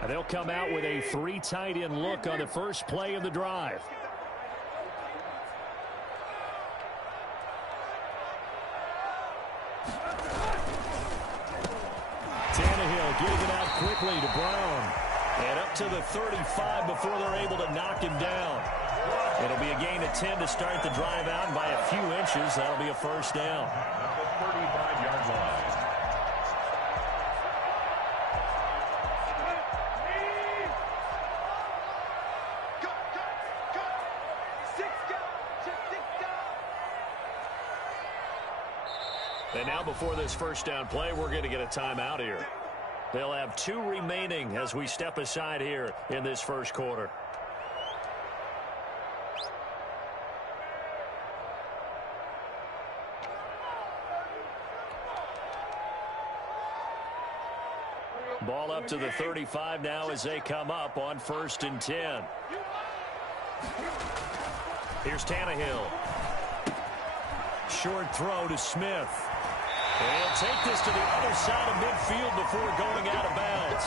And they'll come out with a 3 tight end look on the first play of the drive. Tannehill getting it out quickly to Brown. And up to the 35 before they're able to knock him down. It'll be a gain of 10 to start the drive out, and by a few inches, that'll be a first down. At the 35-yard line. And now before this first down play, we're going to get a timeout here. They'll have 2 remaining as we step aside here in this first quarter. Ball up to the 35 now as they come up on 1st and 10. Here's Tannehill. Short throw to Smith. And he'll take this to the other side of midfield before going out of bounds.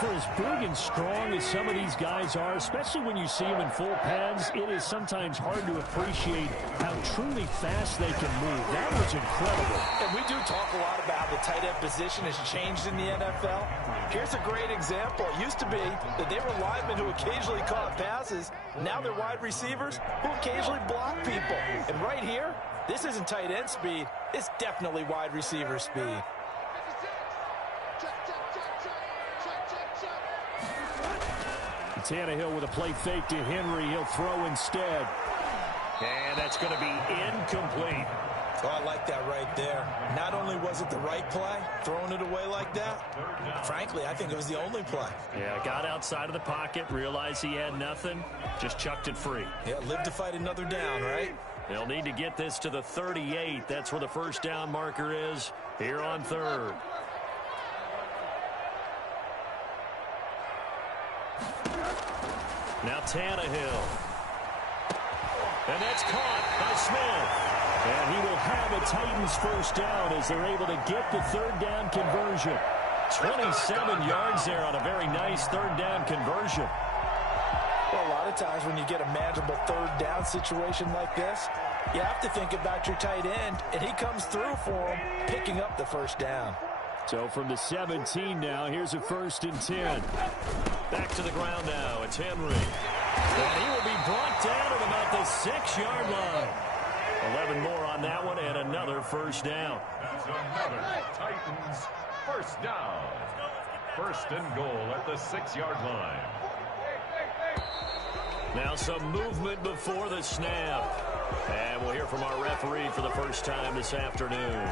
For as big and strong as some of these guys are, especially when you see them in full pads, it is sometimes hard to appreciate how truly fast they can move. That was incredible. And we do talk a lot about how the tight end position has changed in the NFL. Here's a great example. It used to be that they were linemen who occasionally caught passes. Now they're wide receivers who occasionally block people. And right here, this isn't tight end speed. It's definitely wide receiver speed. Tannehill with a play fake to Henry. He'll throw instead. And that's going to be incomplete. Oh, I like that right there. Not only was it the right play, throwing it away like that, frankly, I think it was the only play. Yeah, got outside of the pocket, realized he had nothing, just chucked it free. Yeah, live to fight another down, right? They'll need to get this to the 38. That's where the first down marker is here on 3rd. Now Tannehill. And that's caught by Smith. And he will have a Titans first down as they're able to get the 3rd down conversion. 27 yards there on a very nice 3rd down conversion. Well, a lot of times when you get a manageable 3rd down situation like this, you have to think about your tight end, and he comes through for him, picking up the first down. So from the 17 now, here's a 1st and 10. Back to the ground now. It's Henry. And he will be brought down at about the 6-yard line. 11 more on that one and another first down. That's another Titans first down. 1st and goal at the 6-yard line. Now some movement before the snap. And we'll hear from our referee for the first time this afternoon.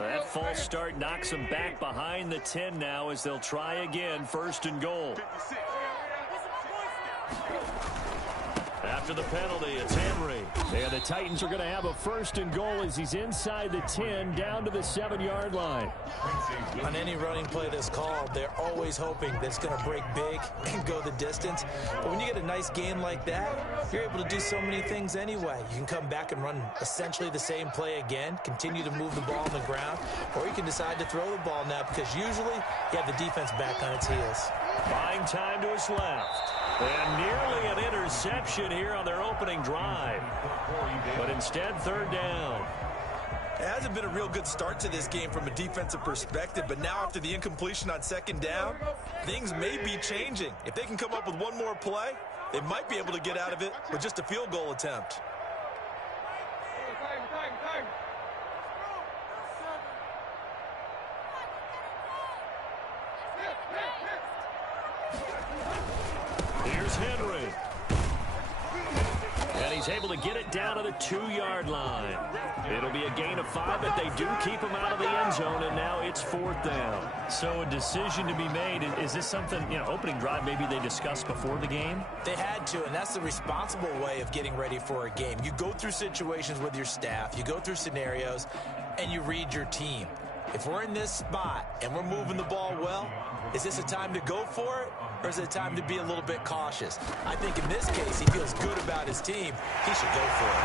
That false start knocks them back behind the 10 now as they'll try again, 1st and goal. After the penalty, it's Henry. And the Titans are going to have a 1st and goal as he's inside the 10 down to the 7-yard line. On any running play that's called, they're always hoping that it's going to break big and go the distance. But when you get a nice gain like that, you're able to do so many things anyway. You can come back and run essentially the same play again, continue to move the ball on the ground, or you can decide to throw the ball now because usually you have the defense back on its heels. Buying time to his left. And nearly an interception here on their opening drive. But instead, 3rd down. It hasn't been a real good start to this game from a defensive perspective, but now after the incompletion on 2nd down, things may be changing. If they can come up with one more play, they might be able to get out of it with just a field goal attempt. Here's Henry. And he's able to get it down to the 2-yard line. It'll be a gain of 5, but they do keep him out of the end zone, and now it's 4th down. So a decision to be made. Is this something, opening drive maybe they discussed before the game? They had to, and that's the responsible way of getting ready for a game. You go through situations with your staff, you go through scenarios, and you read your team. if we're in this spot and we're moving the ball well, is this a time to go for it, or is it a time to be a little bit cautious? I think in this case, he feels good about his team. He should go for it.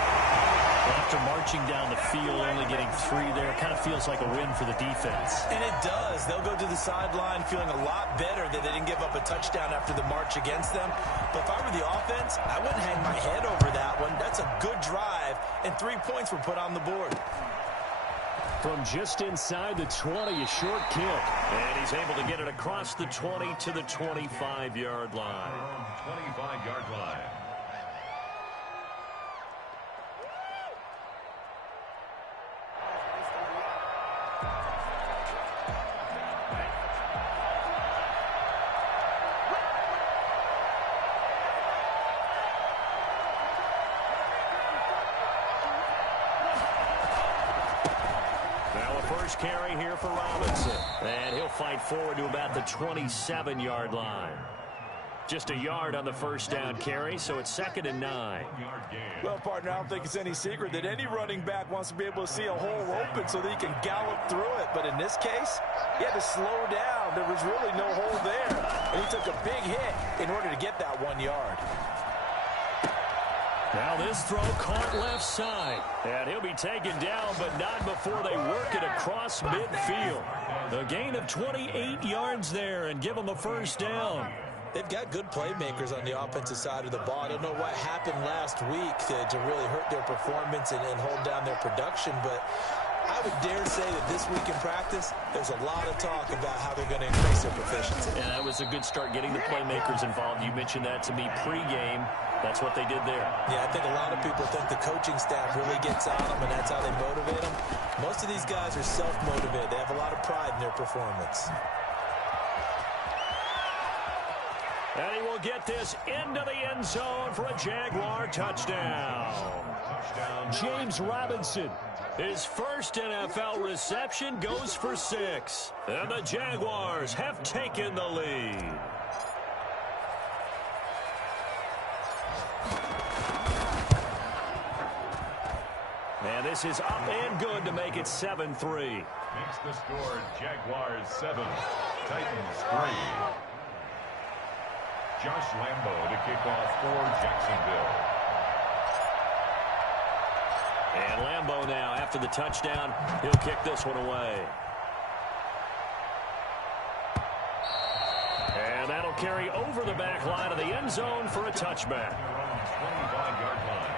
After marching down the field, only getting 3 there, kind of feels like a win for the defense. And it does. They'll go to the sideline feeling a lot better that they didn't give up a touchdown after the march against them. But if I were the offense, I wouldn't hang my head over that one. That's a good drive, and 3 points were put on the board. From just inside the 20, a short kick. And he's able to get it across the 20 to the 25-yard line. 25-yard line. Carry here for Robinson. And he'll fight forward to about the 27-yard line. Just a yard on the first down carry, so it's 2nd and 9. Well, partner, I don't think it's any secret that any running back wants to be able to see a hole open so that he can gallop through it. But in this case, he had to slow down. There was really no hole there. And he took a big hit in order to get that 1 yard. Now this throw caught left side. And he'll be taken down, but not before they work it across midfield. A gain of 28 yards there and give them a first down. They've got good playmakers on the offensive side of the ball. I don't know what happened last week to really hurt their performance and hold down their production, but I would dare say that this week in practice, there's a lot of talk about how they're going to increase their proficiency. Yeah, that was a good start getting the playmakers involved. You mentioned that to me pregame. That's what they did there. Yeah, I think a lot of people think the coaching staff really gets on them, and that's how they motivate them. Most of these guys are self-motivated. They have a lot of pride in their performance. And he will get this into the end zone for a Jaguar touchdown. James Robinson, his first NFL reception, goes for 6. And the Jaguars have taken the lead. And this is up and good to make it 7-3. Makes the score Jaguars 7, Titans 3. Josh Lambo to kick off for Jacksonville. And Lambo now, after the touchdown, he'll kick this one away. And that'll carry over the back line of the end zone for a touchback. 25-yard line.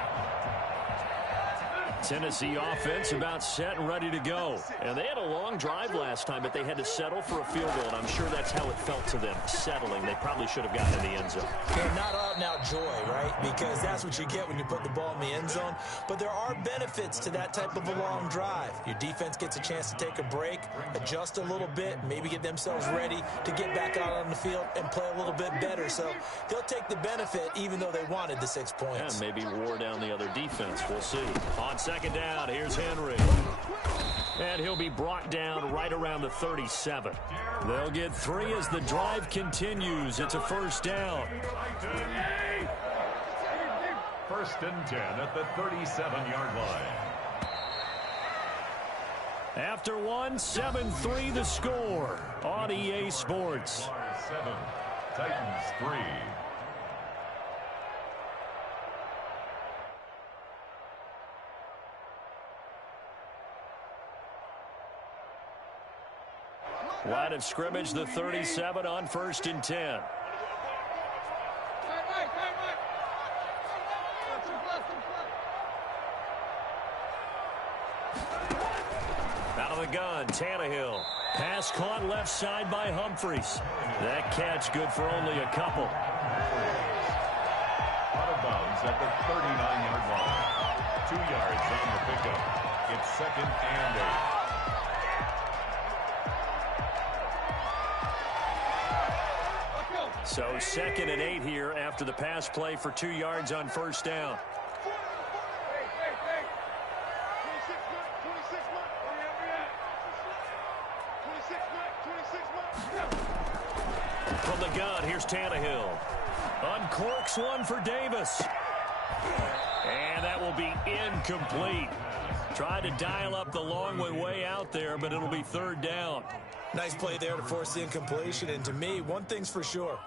Tennessee offense about set and ready to go. And they had a long drive last time, but they had to settle for a field goal, and I'm sure that's how it felt to them, settling. They probably should have gotten in the end zone. Yeah, not out and out joy, right? Because that's what you get when you put the ball in the end zone. But there are benefits to that type of a long drive. Your defense gets a chance to take a break, adjust a little bit, maybe get themselves ready to get back out on the field and play a little bit better. So they'll take the benefit even though they wanted the 6 points. Yeah, maybe wore down the other defense. We'll see. On second down, here's Henry. And he'll be brought down right around the 37. They'll get 3 as the drive continues. It's a first down. First and 10 at the 37-yard line. After 1, 7-3 the score on EA Sports. 7, Titans 3. Line of scrimmage, the 37 on first and 10. Out of the gun, Tannehill. Pass caught left side by Humphries. That catch good for only a couple. Out of bounds at the 39-yard line. 2 yards on the pickup. It's 2nd and 8. So 2nd and 8 here after the pass play for 2 yards on first down. From the gun, here's Tannehill. Uncorks one for Davis. And that will be incomplete. Tried to dial up the long way out there, but it'll be third down. Nice play there to force the incompletion. And to me, one thing's for sure.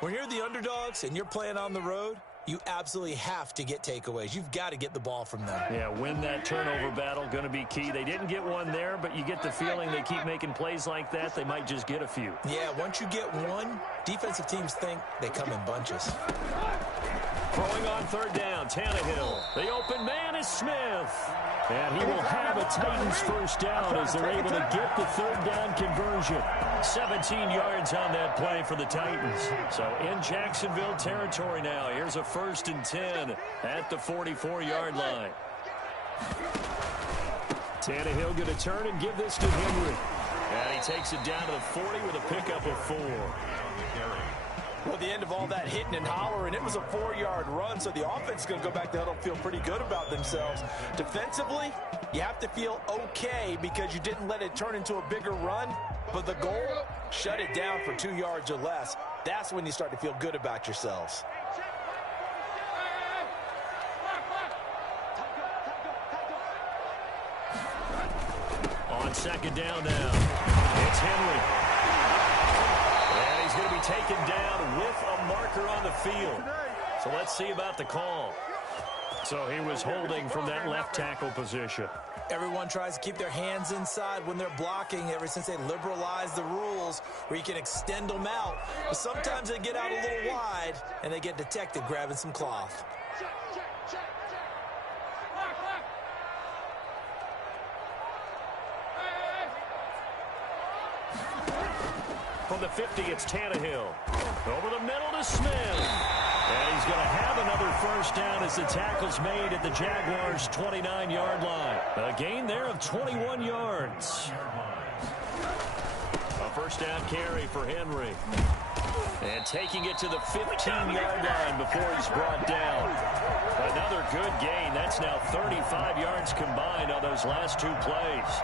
When you're the underdogs and you're playing on the road, you absolutely have to get takeaways. You've got to get the ball from them. Yeah, win that turnover battle, going to be key. They didn't get one there, but you get the feeling they keep making plays like that, they might just get a few. Yeah, once you get one, defensive teams think they come in bunches. Throwing on third down, Tannehill. The open man is Smith. And he will have a Titans first down as they're able to get the third down conversion. 17 yards on that play for the Titans. So in Jacksonville territory now. Here's a 1st and 10 at the 44-yard line. Tannehill going to turn and give this to Henry. And he takes it down to the 40 with a pickup of 4. Well, the end of all that hitting and hollering, it was a 4-yard run, so the offense is going to go back to huddle and feel pretty good about themselves. Defensively, you have to feel okay because you didn't let it turn into a bigger run, but the goal, shut it down for 2 yards or less. That's when you start to feel good about yourselves. On second down now, it's Henry. And he's going to be taken down with a marker on the field. So let's see about the call. So he was holding from that left tackle position. Everyone tries to keep their hands inside when they're blocking ever since they liberalized the rules where you can extend them out. But sometimes they get out a little wide and they get detected grabbing some cloth. From the 50, it's Tannehill. Over the middle to Smith. And he's going to have another first down as the tackle's made at the Jaguars' 29-yard line. A gain there of 21 yards. A first down carry for Henry. And taking it to the 15-yard line before he's brought down. Another good gain. That's now 35 yards combined on those last 2 plays.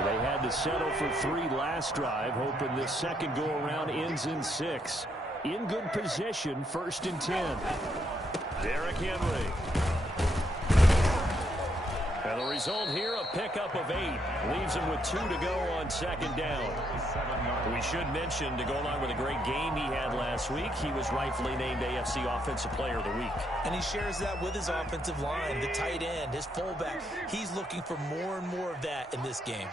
They had to settle for 3 last drive, hoping this second go-around ends in 6. In good position, 1st and 10. Derrick Henry. And the result here, a pickup of 8. Leaves him with 2 to go on second down. We should mention, to go along with a great game he had last week, he was rightfully named AFC Offensive Player of the Week. And he shares that with his offensive line, the tight end, his fullback. He's looking for more and more of that in this game.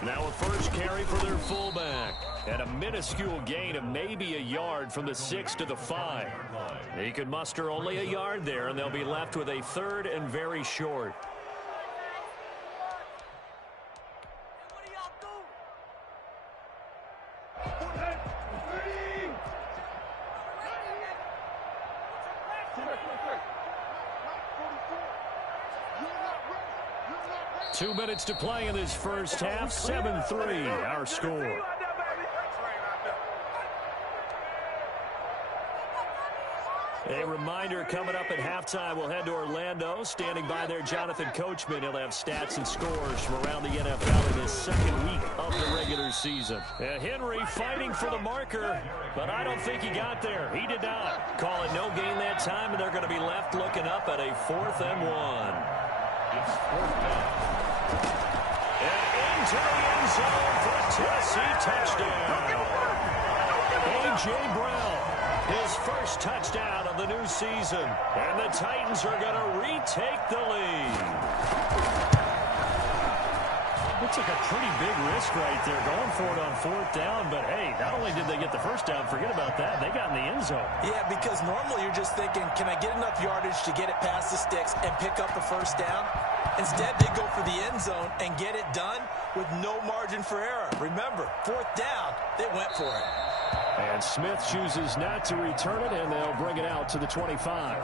Now a first carry for their fullback. And a minuscule gain of maybe a yard from the 6 to the 5. He could muster only a yard there, and they'll be left with a 3rd and very short. Two minutes to play in this first half. 7-3, our score. A reminder, coming up at halftime, we'll head to Orlando. Standing by there, Jonathan Coachman. He'll have stats and scores from around the NFL in his 2nd week of the regular season. Henry fighting for the marker, but I don't think he got there. He did not. Call it no gain that time, and they're going to be left looking up at a 4th and 1. It's 4th down. And into the end zone for a Tennessee touchdown. A.J. Brown, his first touchdown of the new season. And the Titans are going to retake the lead. Looks like a pretty big risk right there, going for it on 4th down. But, hey, not only did they get the first down, forget about that, they got in the end zone. Yeah, because normally you're just thinking, can I get enough yardage to get it past the sticks and pick up a first down? Instead, they go for the end zone and get it done with no margin for error. Remember, 4th down, they went for it. And Smith chooses not to return it, and they'll bring it out to the 25.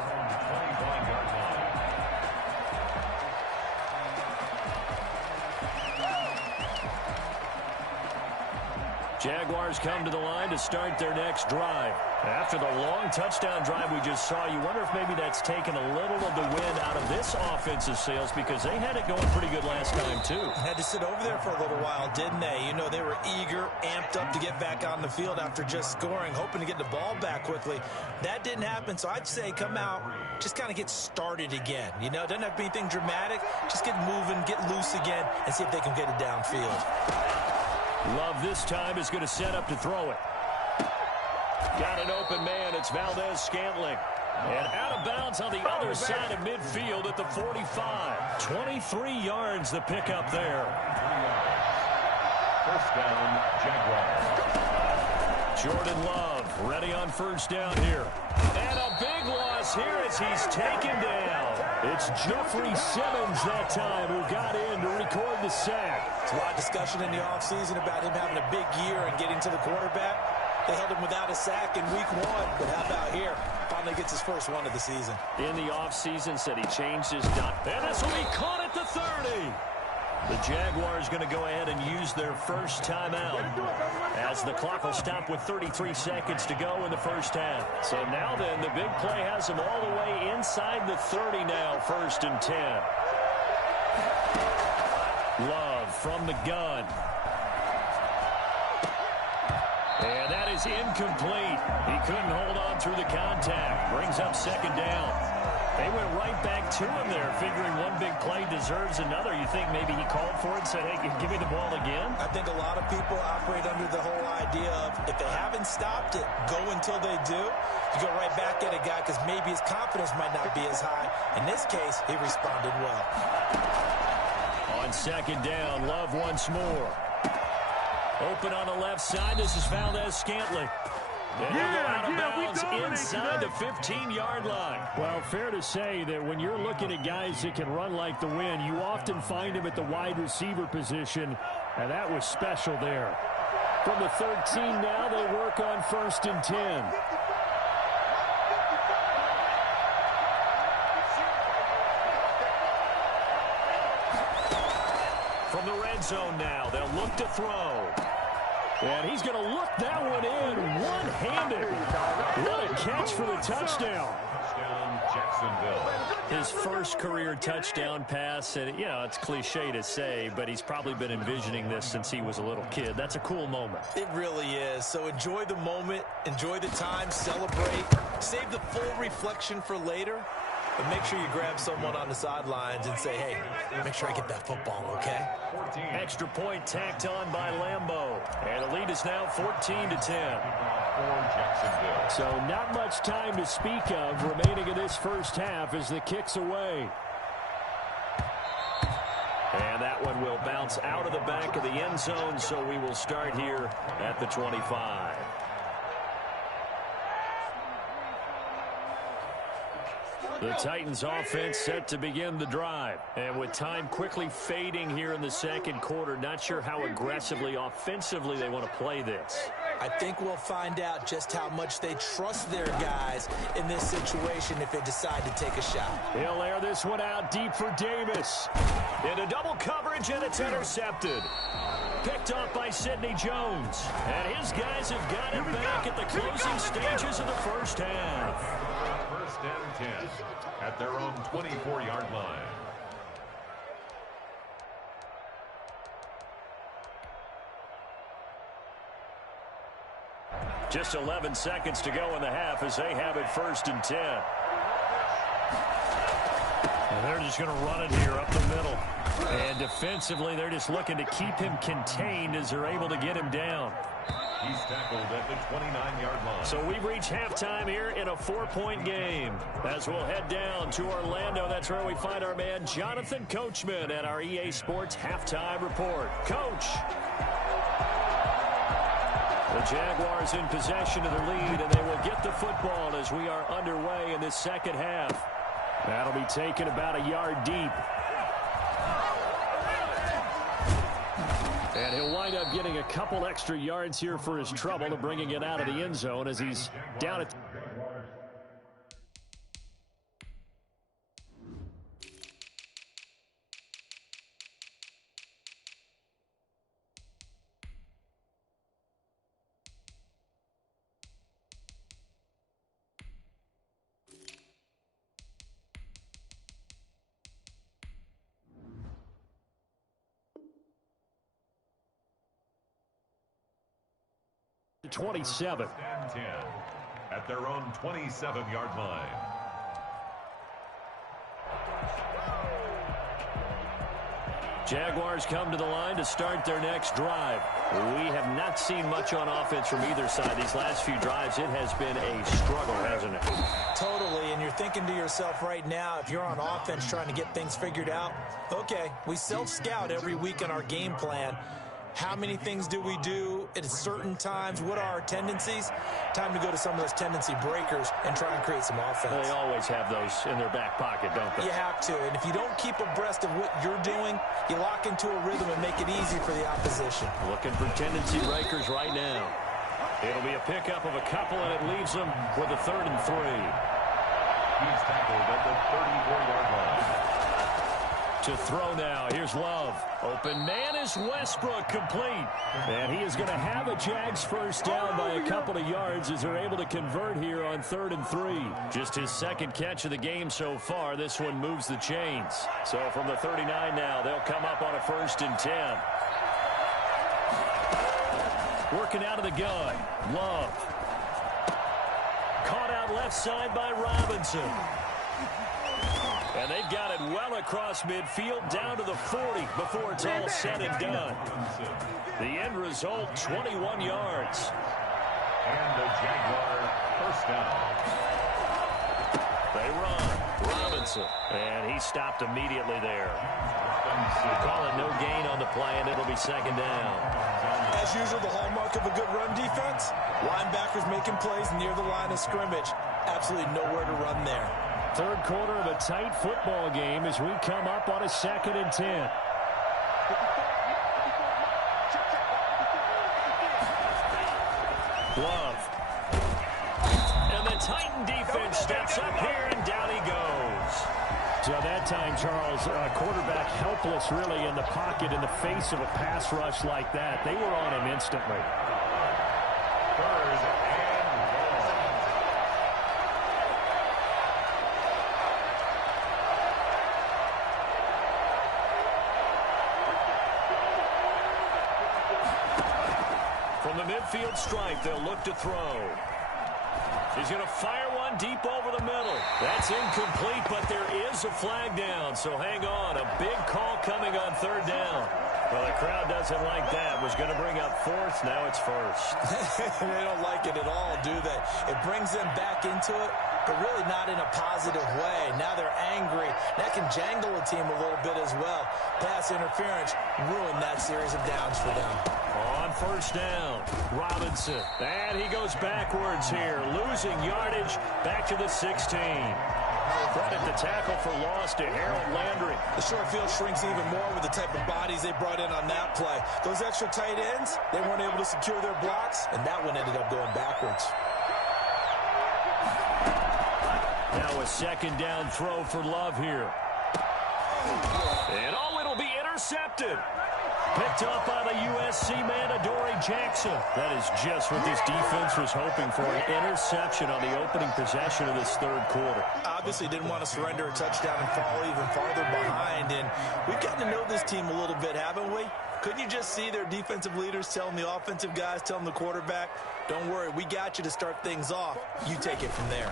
Jaguars come to the line to start their next drive. After the long touchdown drive we just saw, you wonder if maybe that's taken a little of the wind out of this offensive sails because they had it going pretty good last time too. Had to sit over there for a little while, didn't they? You know, they were eager, amped up to get back on the field after just scoring, hoping to get the ball back quickly. That didn't happen, so I'd say come out, just kind of get started again. You know, it doesn't have to be anything dramatic. Just get moving, get loose again, and see if they can get it downfield. Love this time is going to set up to throw it. Got an open man. It's Valdez-Scantling. And out of bounds on the other side of midfield at the 45. 23 yards the pickup there. First down, Jaguars. Jordan Love ready on first down here. And a big loss here as he's taken down. It's Jeffrey Simmons that time who got in to record the sack. There's a lot of discussion in the offseason about him having a big year and getting to the quarterback. They held him without a sack in week 1, but how about here? Finally gets his first one of the season. In the offseason, said he changed his dot. And this will be caught at the 30. The Jaguars going to go ahead and use their first timeout as the clock will stop with 33 seconds to go in the first half. So now then, the big play has them all the way inside the 30 now, 1st and 10. Love from the gun. And that is incomplete. He couldn't hold on through the contact. Brings up 2nd down. They went right back to him there, figuring one big play deserves another. You think maybe he called for it and said, hey, give me the ball again? I think a lot of people operate under the whole idea of if they haven't stopped it, go until they do. You go right back at a guy because maybe his confidence might not be as high. In this case, he responded well. On 2nd down, Love once more. Open on the left side. This is Valdez-Scantling. And he'll go out of bounds inside the 15-yard line. Well, fair to say that when you're looking at guys that can run like the wind, you often find them at the wide receiver position, and that was special there. From the 13 now, they work on 1st and 10. From the red zone now, they'll look to throw. And he's going to look that one in one-handed. What a catch for the touchdown. Touchdown, Jacksonville. His first career touchdown pass, and, you know, it's cliche to say, but he's probably been envisioning this since he was a little kid. That's a cool moment. It really is. So enjoy the moment, enjoy the time, celebrate, save the full reflection for later. But make sure you grab someone on the sidelines and say, hey, make sure I get that football, okay? 14. Extra point tacked on by Lambeau. And the lead is now 14-10. For Jacksonville. So not much time to speak of remaining in this first half as the kick's away. And that one will bounce out of the back of the end zone, so we will start here at the 25. The Titans offense set to begin the drive. And with time quickly fading here in the second quarter, not sure how aggressively, offensively they want to play this. I think we'll find out just how much they trust their guys in this situation if they decide to take a shot. He'll air this one out deep for Davis. Into double coverage, and it's intercepted. Picked off by Sidney Jones. And his guys have got it back at the closing stages of the first half. 1st and 10 at their own 24-yard line. Just 11 seconds to go in the half as they have it 1st and 10. And they're just going to run it here up the middle. And defensively, they're just looking to keep him contained as they're able to get him down. He's tackled at the 29-yard line. So we've reached halftime here in a 4-point game. As we'll head down to Orlando, that's where we find our man Jonathan Coachman at our EA Sports Halftime Report. Coach. The Jaguars in possession of the lead, and they will get the football as we are underway in this second half. That'll be taken about a yard deep. And he'll wind up getting a couple extra yards here for his trouble to bringing it out of the end zone as he's down at 27. And 10 at their own 27-yard line. Jaguars come to the line to start their next drive. We have not seen much on offense from either side. These last few drives, it has been a struggle, hasn't it? Totally, and you're thinking to yourself right now, if you're on offense trying to get things figured out, okay, we self-scout every week in our game plan. How many things do we do at certain times? What are our tendencies? Time to go to some of those tendency breakers and try and create some offense. They always have those in their back pocket, don't they? You have to, and if you don't keep abreast of what you're doing, you lock into a rhythm and make it easy for the opposition. Looking for tendency breakers right now. It'll be a pickup of a couple, and it leaves them with a 3rd and 3. He's tackled at the 34-yard line. To throw now. Here's Love. Open man is Westbrook, complete. And he is going to have a Jags first down by a couple of yards as they're able to convert here on 3rd and 3. Just his second catch of the game so far. This one moves the chains. So from the 39 now, they'll come up on a 1st and 10. Working out of the gun. Love. Caught out left side by Robinson. And they've got it well across midfield down to the 40 before it's all said and done. The end result, 21 yards. And the Jaguar first down. They run. Robinson. And he stopped immediately there. Call it no gain on the play, and it'll be 2nd down. As usual, the hallmark of a good run defense, linebackers making plays near the line of scrimmage. Absolutely nowhere to run there. Third quarter of a tight football game as we come up on a 2nd and 10. Love. And the Titan defense steps up here, and down he goes. So that time, Charles, quarterback helpless really in the pocket in the face of a pass rush like that. They were on him instantly. 3rd and long. From the midfield stripe, they'll look to throw. He's going to fire one deep over the middle. That's incomplete, but there is a flag down, so hang on. A big call coming on 3rd down. Well, the crowd doesn't like that. Was going to bring up 4th. Now it's 1st. They don't like it at all, do they? It brings them back into it, but really not in a positive way. Now they're angry. That can jangle a team a little bit as well. Pass interference ruined that series of downs for them. On 1st down, Robinson. And he goes backwards here, losing yardage back to the 16. Credit the tackle for loss to Harold Landry. The short field shrinks even more with the type of bodies they brought in on that play. Those extra tight ends, they weren't able to secure their blocks, and that one ended up going backwards. Now a 2nd down throw for Love here. And oh, it'll be intercepted. Picked up by the USC man, Adoree Jackson. That is just what this defense was hoping for, an interception on the opening possession of this 3rd quarter. Obviously didn't want to surrender a touchdown and fall even farther behind, and we've gotten to know this team a little bit, haven't we? Couldn't you just see their defensive leaders telling the offensive guys, telling the quarterback, don't worry, we got you to start things off. You take it from there.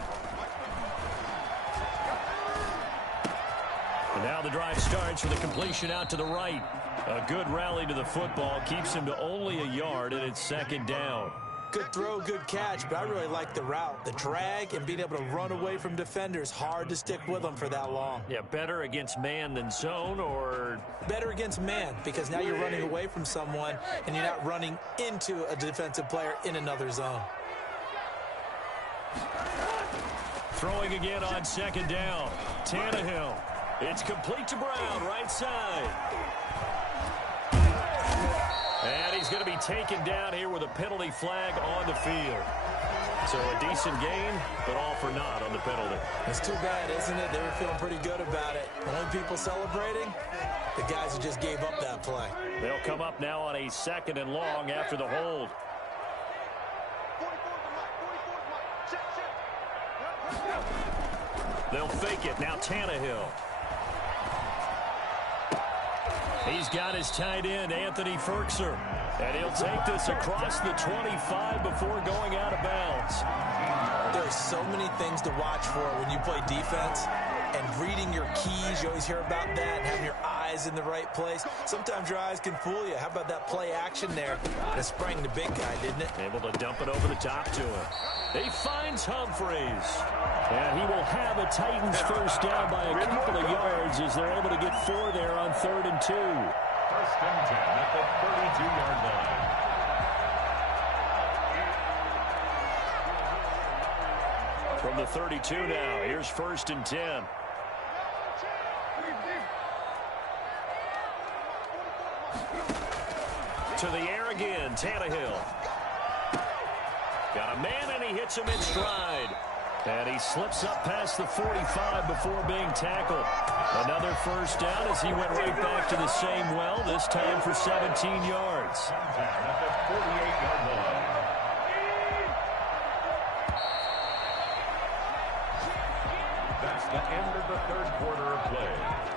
And now the drive starts with a completion out to the right. A good rally to the football keeps him to only a yard, and it's 2nd down. Good throw, good catch, but I really like the route. The drag and being able to run away from defenders, hard to stick with them for that long. Yeah, better against man than zone, or? Better against man, because now you're running away from someone, and you're not running into a defensive player in another zone. Throwing again on 2nd down. Tannehill. It's complete to Brown, right side. And he's going to be taken down here with a penalty flag on the field. So a decent gain, but all for naught on the penalty. It's too bad, isn't it? They were feeling pretty good about it. The only people celebrating, the guys who just gave up that play. They'll come up now on a 2nd and long after the hold. They'll fake it. Now Tannehill. He's got his tight end, Anthony Ferkser. And he'll take this across the 25 before going out of bounds. There are so many things to watch for when you play defense. And reading your keys, you always hear about that, and having your eyes in the right place. Sometimes your eyes can fool you. How about that play action there? That sprang the big guy, didn't it? Able to dump it over the top to him. He finds Humphreys. And he will have a Titans first down by a couple of yards as they're able to get 4 there on 3rd and 2. First and 10 at the 32-yard line. From the 32 now, here's 1st and 10. To the air again, Tannehill. Got a man, and he hits him in stride. And he slips up past the 45 before being tackled. Another first down as he went right back to the same well, this time for 17 yards. At the 48-yard line. That's the end of the 3rd quarter of play.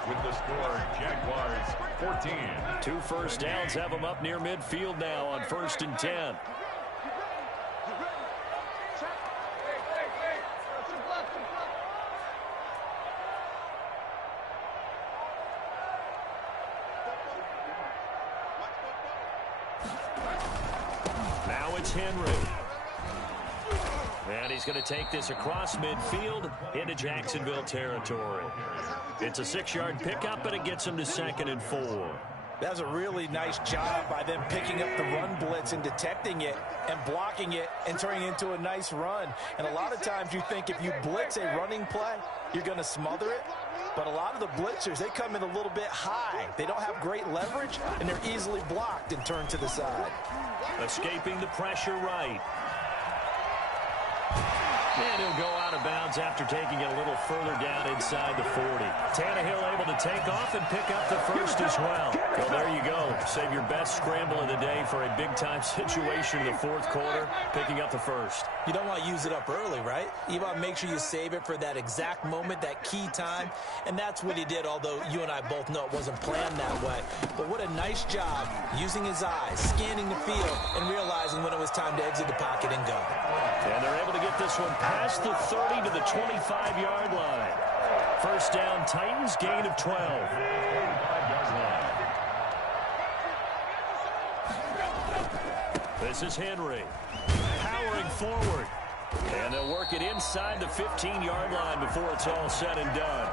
With the score, Jaguars 14. 2 first downs have them up near midfield now on 1st and 10. Now it's Henry. And he's going to take this across midfield into Jacksonville territory. It's a 6-yard pickup, and it gets him to 2nd and 4. That was a really nice job by them picking up the run blitz and detecting it and blocking it and turning it into a nice run. And a lot of times you think if you blitz a running play, you're going to smother it. But a lot of the blitzers, they come in a little bit high. They don't have great leverage, and they're easily blocked and turned to the side. Escaping the pressure right. And he'll go out of bounds after taking it a little further down inside the 40. Tannehill able to take off and pick up the first as well. Well, there you go. Save your best scramble of the day for a big-time situation in the 4th quarter, picking up the first. You don't want to use it up early, right? You want to make sure you save it for that exact moment, that key time. And that's what he did, although you and I both know it wasn't planned that way. But what a nice job using his eyes, scanning the field, and realizing when it was time to exit the pocket and go. And they're able to get this one past the 30 to the 25-yard line. First down, Titans, gain of 12. 45-yard line. This is Henry. Powering forward. And they'll work it inside the 15-yard line before it's all said and done.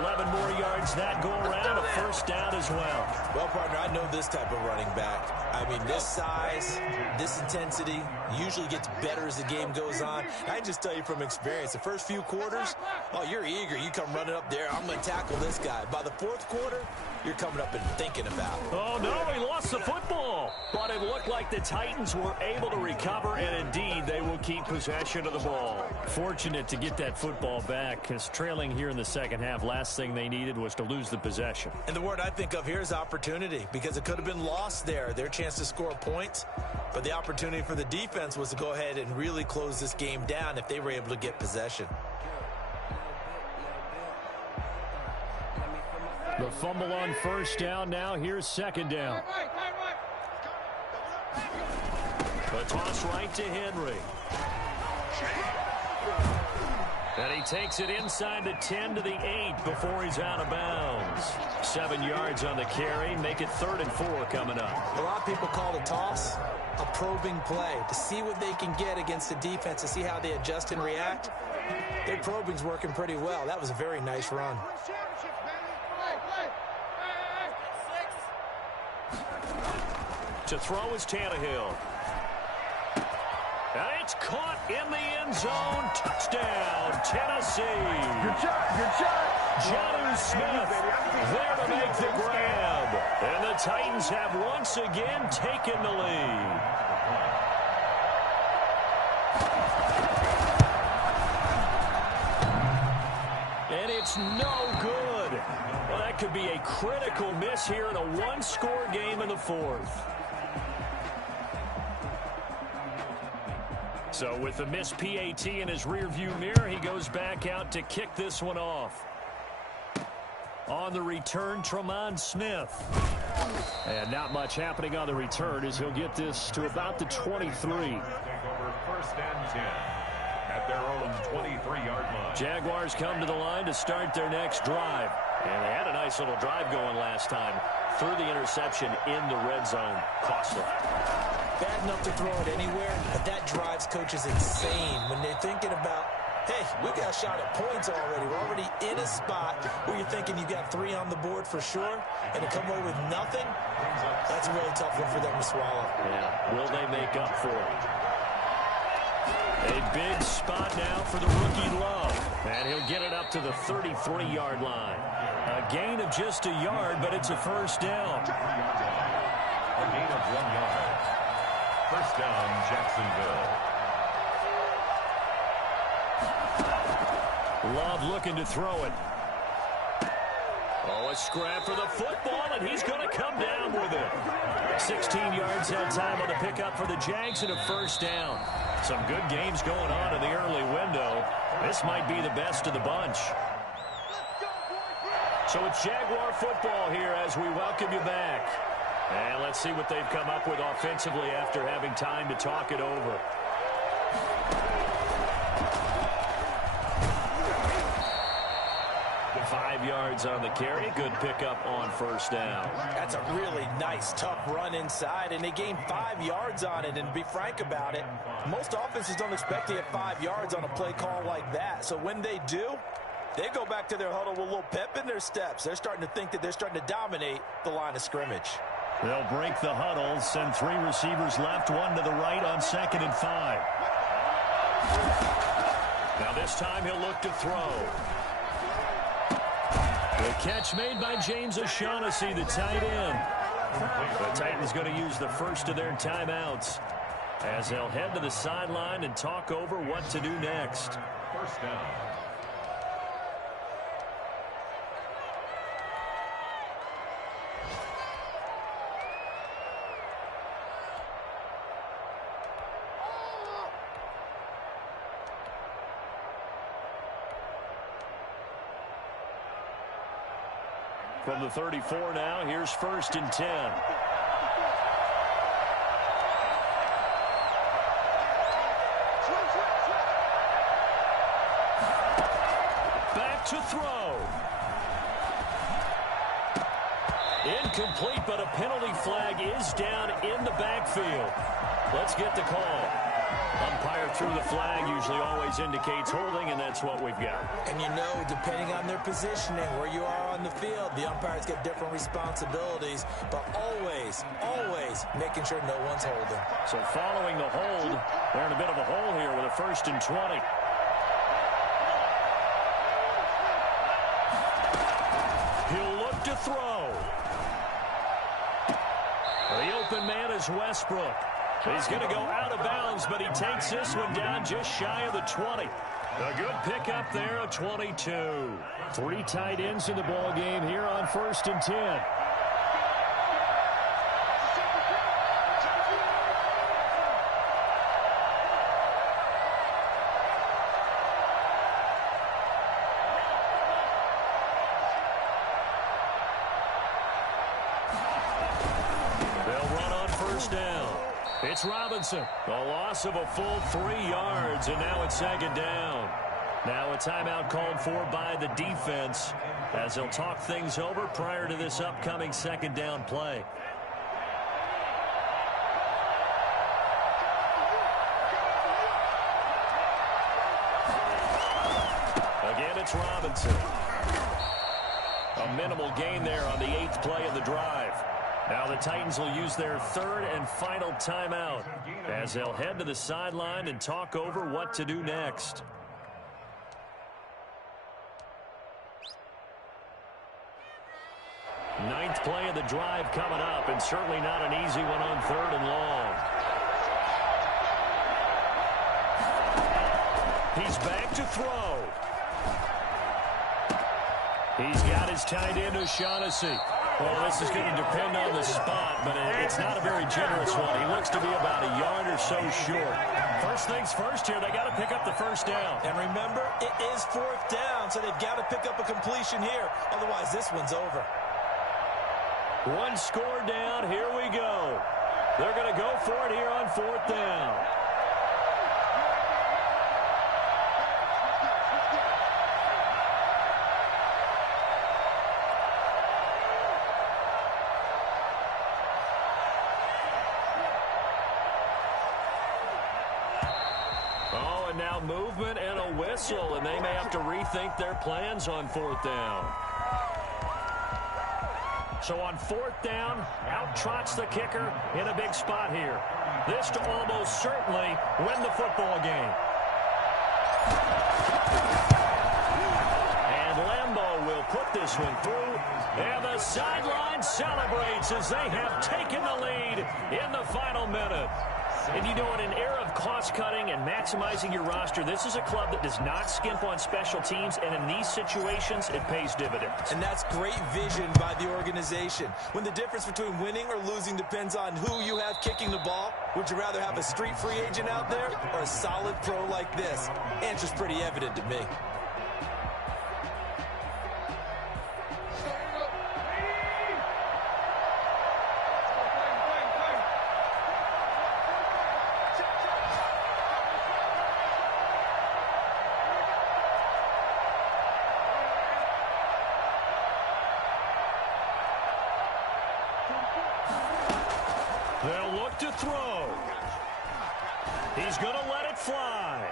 11 more yards that go around, a first down as well. Well, partner, I know this type of running back. I mean, this size, this intensity usually gets better as the game goes on. I can just tell you from experience, the first few quarters, oh, you're eager. You come running up there, I'm going to tackle this guy. By the 4th quarter, you're coming up and thinking about it. Oh, no, he lost the football. But it looked like the Titans were able to recover, and indeed, they will keep possession of the ball. Fortunate to get that football back, because trailing here in the second half, last thing they needed was to lose the possession. And the word I think of here is opportunity, because it could have been lost there, their chance to score points. But the opportunity for the defense was to go ahead and really close this game down if they were able to get possession. The fumble on first down now. Here's 2nd down. The toss right to Henry. And he takes it inside the 10 to the 8 before he's out of bounds. 7 yards on the carry. Make it 3rd and 4 coming up. A lot of people call the toss a probing play to see what they can get against the defense, to see how they adjust and react. Their probing's working pretty well. That was a very nice run. To throw is Tannehill. And it's caught in the end zone. Touchdown, Tennessee. Good shot. Jonnu Smith there to make the grab. And the Titans have once again taken the lead. And it's no good. Well, that could be a critical miss here in a one-score game in the 4th. So with the missed PAT in his rearview mirror, he goes back out to kick this one off. On the return, Tremont Smith. And not much happening on the return as he'll get this to about the 23. Take over 1st and 10 at their own 23-yard line. Jaguars come to the line to start their next drive. And they had a nice little drive going last time. Threw the interception in the red zone. Costly. Bad enough to throw it anywhere, but that drives coaches insane when they're thinking about, hey, we got a shot at points already. We're already in a spot where you're thinking you got 3 on the board for sure, and to come away with nothing, that's a really tough one for them to swallow. Yeah, will they make up for it? A big spot now for the rookie Love, and he'll get it up to the 33-yard line. A gain of just a yard, but it's a first down. A gain of 1 yard. First down, Jacksonville. Love looking to throw it. Oh, a scrap for the football, and he's going to come down with it. 16 yards that time on the pickup for the Jags and a first down. Some good games going on in the early window. This might be the best of the bunch. So it's Jaguar football here as we welcome you back. And let's see what they've come up with offensively after having time to talk it over. The 5 yards on the carry. Good pickup on first down. That's a really nice, tough run inside, and they gained 5 yards on it. And to be frank about it, most offenses don't expect to get 5 yards on a play call like that. So when they do, they go back to their huddle with a little pep in their steps. They're starting to think that they're starting to dominate the line of scrimmage. They'll break the huddle, send 3 receivers left, 1 to the right on 2nd and 5. Now this time he'll look to throw. The catch made by James O'Shaughnessy, the tight end. The Titans going to use the first of their timeouts as they'll head to the sideline and talk over what to do next. First down. From the 34 now, here's 1st and 10. Back to throw. Incomplete, but a penalty flag is down in the backfield. Let's get the call. Umpire threw the flag, usually always indicates holding, and that's what we've got. And you know, depending on their positioning, where you are on the field, the umpires get different responsibilities, but always, always making sure no one's holding. So following the hold, they're in a bit of a hole here with a 1st and 20. He'll look to throw. The open man is Westbrook. He's going to go out of bounds, but he takes this one down just shy of the 20. A good pickup there, a 22. 3 tight ends in the ball game here on 1st and 10. They'll run on first down. It's Robinson. A loss of a full 3 yards, and now it's 2nd down. Now a timeout called for by the defense as they'll talk things over prior to this upcoming 2nd down play. Again, it's Robinson. A minimal gain there on the 8th play of the drive. Now the Titans will use their 3rd and final timeout as they'll head to the sideline and talk over what to do next. Ninth play of the drive coming up, and certainly not an easy one on 3rd and long. He's back to throw. He's got his tight end O'Shaughnessy. Well, this is going to depend on the spot. but it's not a very generous one. He looks to be about a yard or so short. First things first here, they got to pick up the first down. And remember, it is fourth down, so they've got to pick up a completion here. Otherwise, this one's over. One score down. Here we go. They're going to go for it here on fourth down. Oh, and now movement and a whistle, and they may have to rethink their plans on fourth down. So on fourth down, out trots the kicker in a big spot here. This to almost certainly win the football game. And Lambeau will put this one through. And the sideline celebrates as they have taken the lead in the final minute. And you know, in an era of cost-cutting and maximizing your roster, this is a club that does not skimp on special teams, and in these situations, it pays dividends. And that's great vision by the organization. When the difference between winning or losing depends on who you have kicking the ball, would you rather have a street free agent out there or a solid pro like this? Answer's pretty evident to me. They'll look to throw. He's going to let it fly.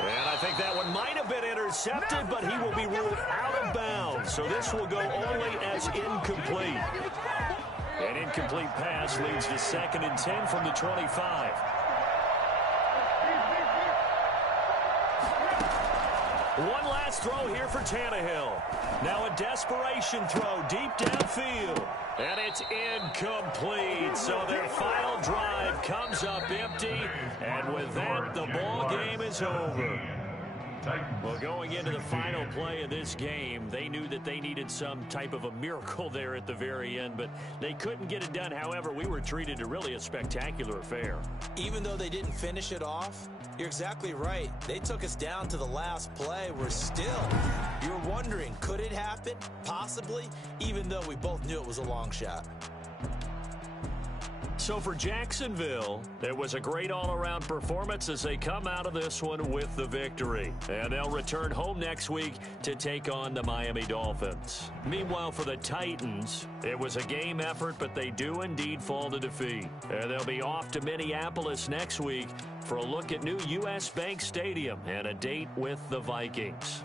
And I think that one might have been intercepted, but he will be ruled out of bounds. So this will go only as incomplete. An incomplete pass leads to 2nd and 10 from the 25. One last throw here for Tannehill. Now a desperation throw deep downfield. And it's incomplete. So their final drive comes up empty. And with that, the ball game is over. Well, going into the final play of this game, they knew that they needed some type of a miracle there at the very end, but they couldn't get it done. However, we were treated to really a spectacular affair. Even though they didn't finish it off, you're exactly right. They took us down to the last play. You're wondering, could it happen? Possibly, even though we both knew it was a long shot. So for Jacksonville, it was a great all-around performance as they come out of this one with the victory. And they'll return home next week to take on the Miami Dolphins. Meanwhile, for the Titans, it was a game effort, but they do indeed fall to defeat. And they'll be off to Minneapolis next week for a look at new U.S. Bank Stadium and a date with the Vikings.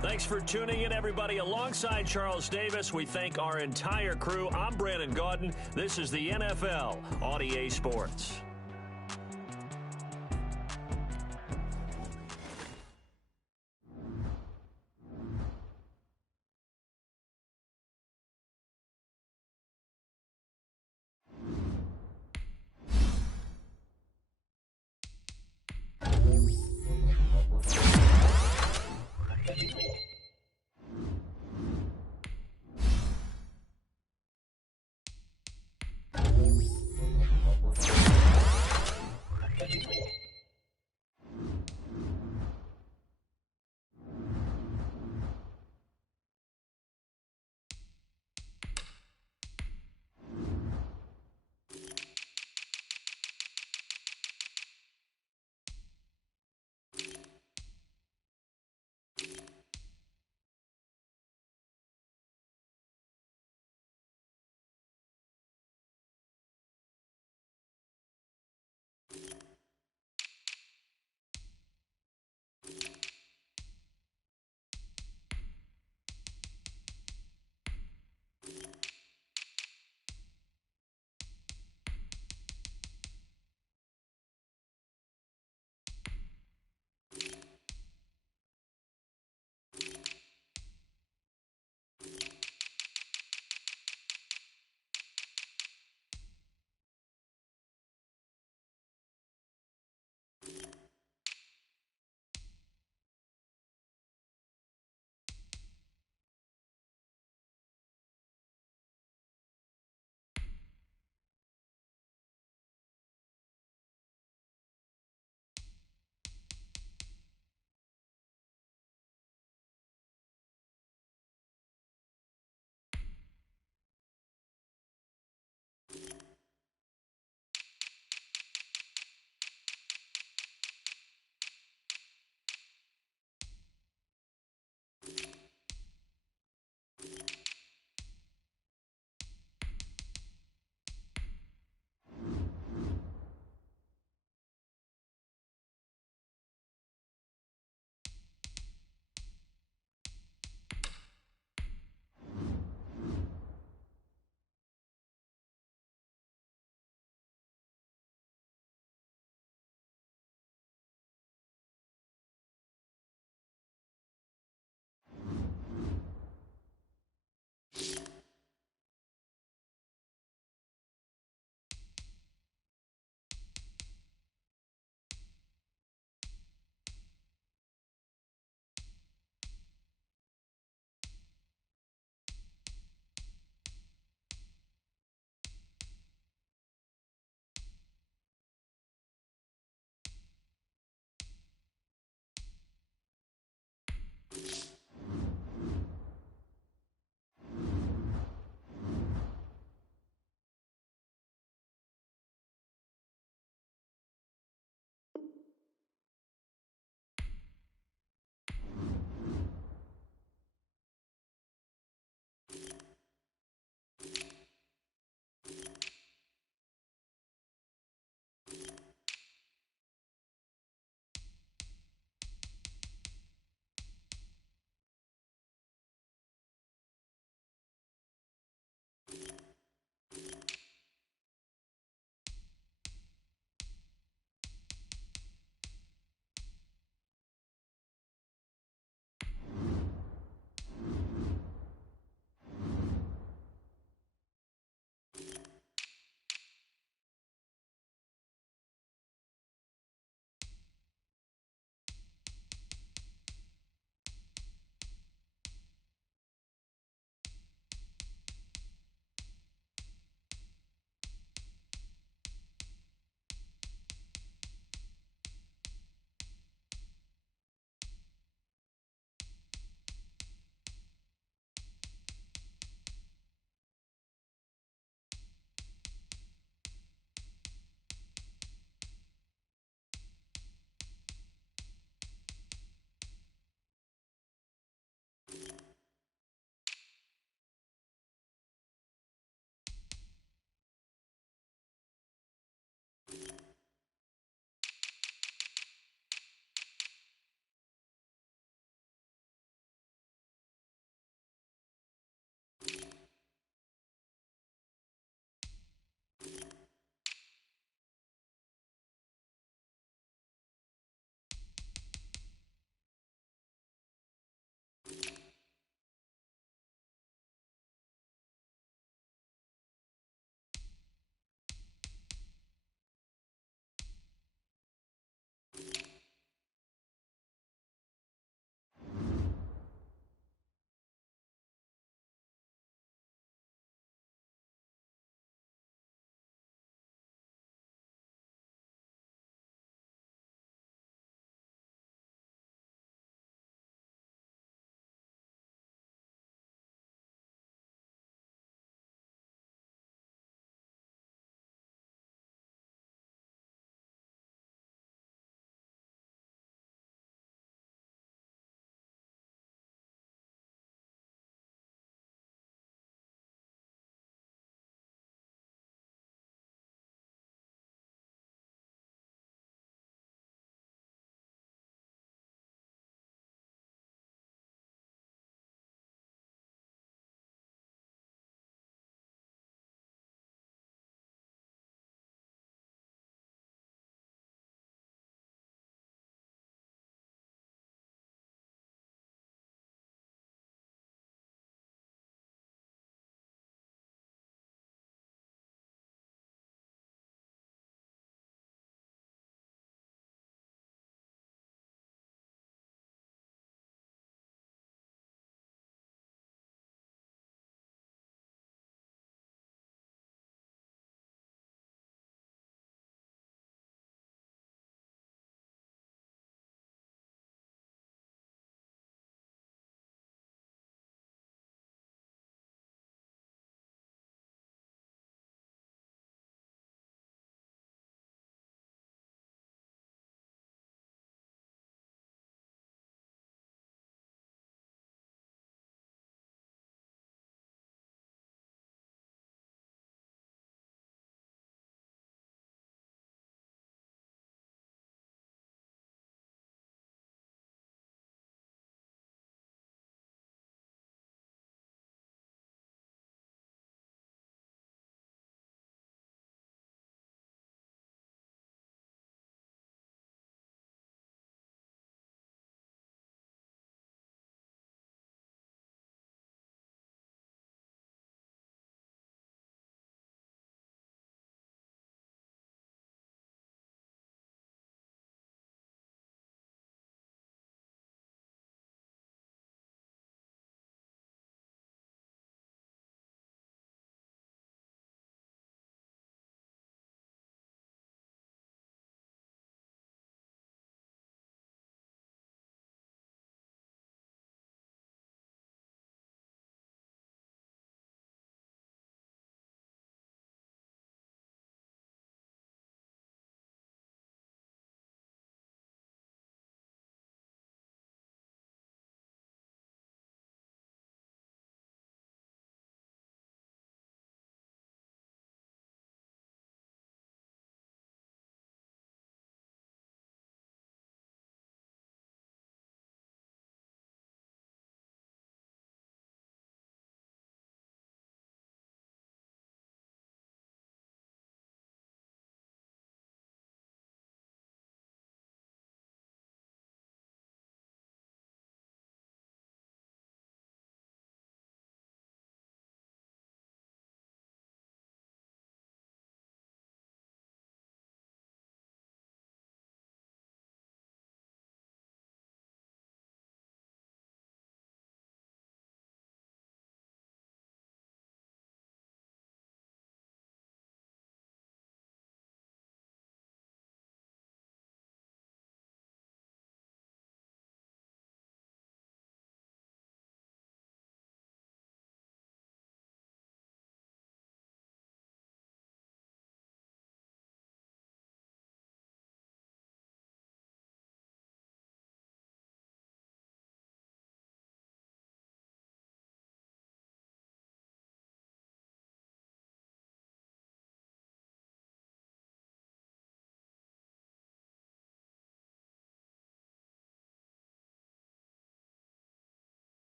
Thanks for tuning in, everybody. Alongside Charles Davis, we thank our entire crew. I'm Brandon Gaudin. This is the NFL on EA Sports.